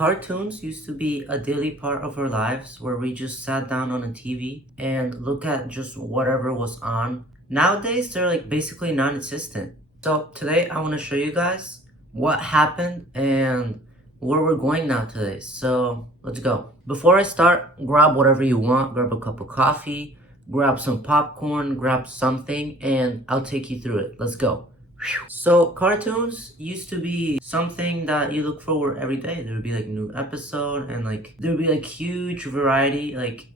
Cartoons used to be a daily part of our lives where we just sat down on a TV and look at just whatever was on. Nowadays, they're like basically non-existent. So today I want to show you guys what happened and where we're going now today. So let's go. Before I start, grab whatever you want. Grab a cup of coffee, grab some popcorn, grab something, and I'll take you through it. Let's go. So cartoons used to be something that you look forward every day. There would be like new episode and like there would be like huge variety. Like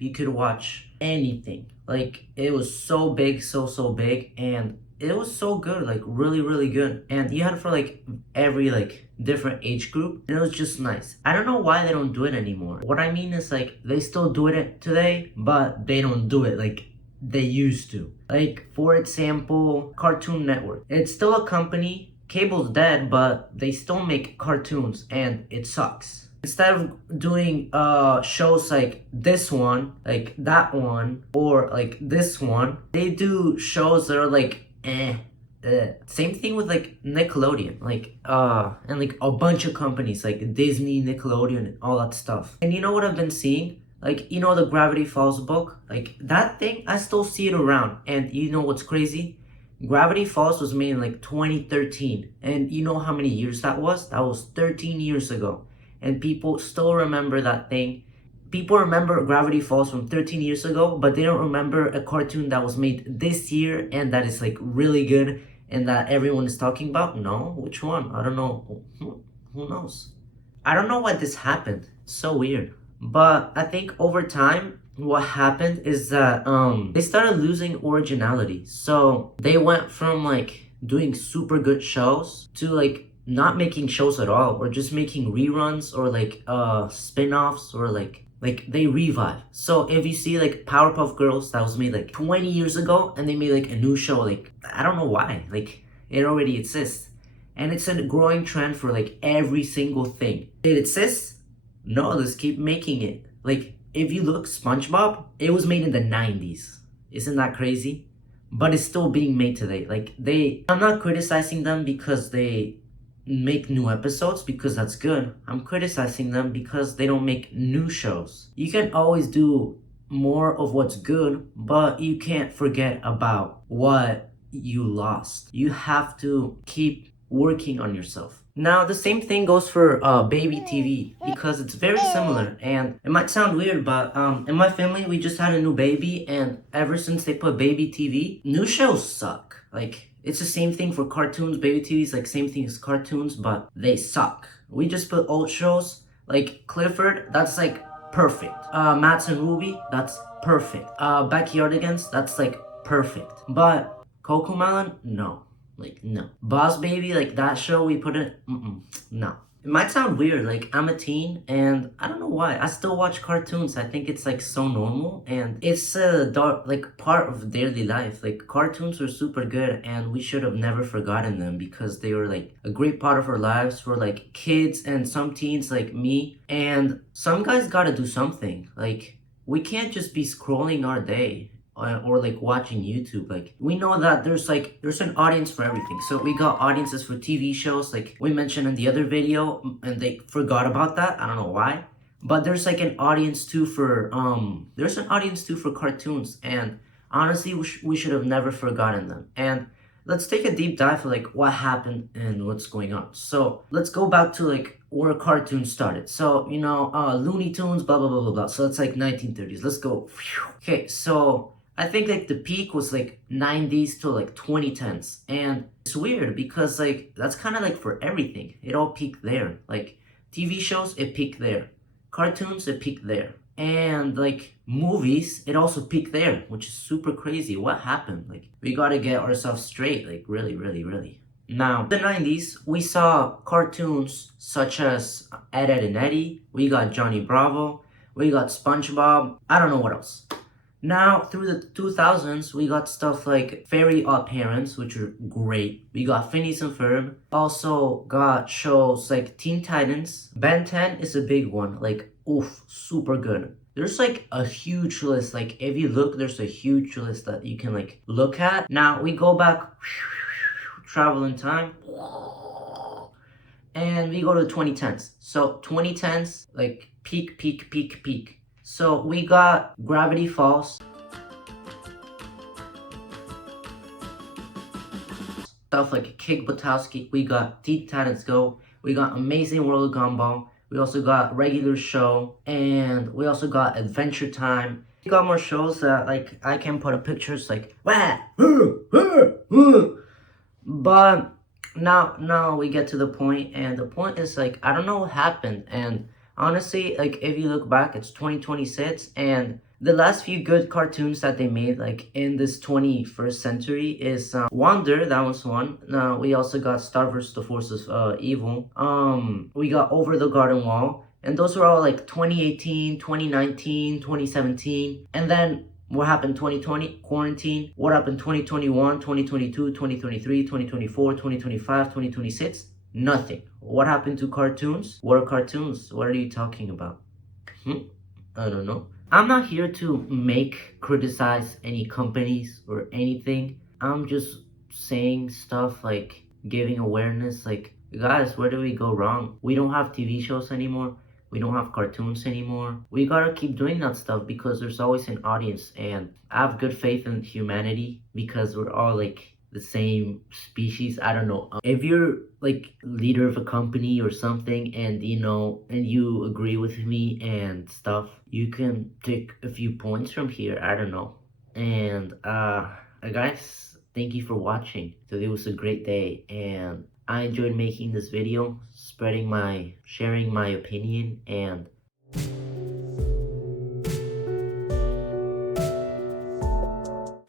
you could watch anything. Like it was so big, so big, and it was so good, like really good. And you had it for like every like different age group, and it was just nice. I don't know why they don't do it anymore. What I mean is like they still do it today, but they don't do it like they used to. Like for example, Cartoon Network. It's still a company. Cable's dead, but they still make cartoons and it sucks. Instead of doing shows like this one, like that one, or like this one, they do shows that are like Same thing with like Nickelodeon, like and like a bunch of companies like Disney, Nickelodeon, and all that stuff. And you know what I've been seeing? Like, you know, the Gravity Falls book? Like, that thing, I still see it around. And you know what's crazy? Gravity Falls was made in like 2013. And you know how many years that was? That was 13 years ago. And people still remember that thing. People remember Gravity Falls from 13 years ago, but they don't remember a cartoon that was made this year and that is like really good and that everyone is talking about. No, which one? I don't know. Who knows? I don't know why this happened. It's so weird. But I think over time, what happened is that they started losing originality. So they went from like doing super good shows to like not making shows at all, or just making reruns, or like spin-offs, or like they revive. So if you see like Powerpuff Girls, that was made like 20 years ago, and they made like a new show, like I don't know why, like it already exists. And it's a growing trend for like every single thing. It exists. No, let's keep making it. Like, if you look, SpongeBob, it was made in the 90s. Isn't that crazy? But it's still being made today. Like, I'm not criticizing them because they make new episodes, because that's good. I'm criticizing them because they don't make new shows. You can always do more of what's good, but you can't forget about what you lost. You have to keep working on yourself. Now, the same thing goes for baby TV, because it's very similar, and it might sound weird, but in my family, we just had a new baby, and ever since they put baby TV, new shows suck. Like, it's the same thing for cartoons. Baby TV is like same thing as cartoons, but they suck. We just put old shows, like Clifford, that's like perfect. Mats and Ruby, that's perfect. Backyardigans, that's like perfect. But Cocomelon, no. Like, no. Boss Baby, like that show we put it, no. It might sound weird, like I'm a teen and I don't know why. I still watch cartoons. I think it's like so normal and it's a dark, like part of daily life. Like cartoons are super good and we should have never forgotten them because they were like a great part of our lives for like kids and some teens like me. And some guys gotta do something. Like we can't just be scrolling our day. Or like watching YouTube. Like we know that there's an audience for everything. So we got audiences for TV shows, like we mentioned in the other video, and they forgot about that. I don't know why. But there's like an audience too for cartoons, and honestly we should have never forgotten them. And let's take a deep dive for like what happened and what's going on. So let's go back to like where cartoons started. So you know, Looney Tunes, blah blah blah blah blah. So it's like 1930s. Let's go. Okay, so I think like the peak was like 90s to like 2010s. And it's weird because like that's kind of like for everything. It all peaked there. Like TV shows, it peaked there. Cartoons, it peaked there. And like movies, it also peaked there, which is super crazy. What happened? Like we gotta get ourselves straight. Like really. Now, in the 90s, we saw cartoons such as Ed, Edd and Eddy. We got Johnny Bravo. We got SpongeBob. I don't know what else. Now, through the 2000s, we got stuff like Very Odd Parents, which are great. We got Phineas and Ferb. Also got shows like Teen Titans. Ben 10 is a big one. Like, oof, super good. There's like a huge list. Like, if you look, there's a huge list that you can like look at. Now, we go back, travel in time. and we go to 2010s. So 2010s, like peak, peak, peak, peak. So we got Gravity Falls, stuff like Kick Butowski. We got Teen Titans Go. We got Amazing World of Gumball. We also got Regular Show, and we also got Adventure Time. We got more shows that like I can put up pictures like wah, but now we get to the point, and the point is like I don't know what happened. And honestly, like if you look back, it's 2026, and the last few good cartoons that they made like in this 21st century is Wonder. That was one. Now we also got Star vs. the Forces of Evil. We got Over the Garden Wall, and those were all like 2018, 2019, 2017, and then what happened 2020? Quarantine. What happened 2021, 2022, 2023, 2024, 2025, 2026? Nothing. What happened to cartoons? What are cartoons? What are you talking about? I don't know. I'm not here to criticize any companies or anything. I'm just saying stuff like giving awareness. Like, guys, where do we go wrong? We don't have TV shows anymore. We don't have cartoons anymore. We gotta keep doing that stuff because there's always an audience, and I have good faith in humanity because we're all like the same species. I don't know. If you're like leader of a company or something, and and you agree with me and stuff, you can take a few points from here. I don't know. And guys, thank you for watching. Today was a great day, and I enjoyed making this video, sharing my opinion, and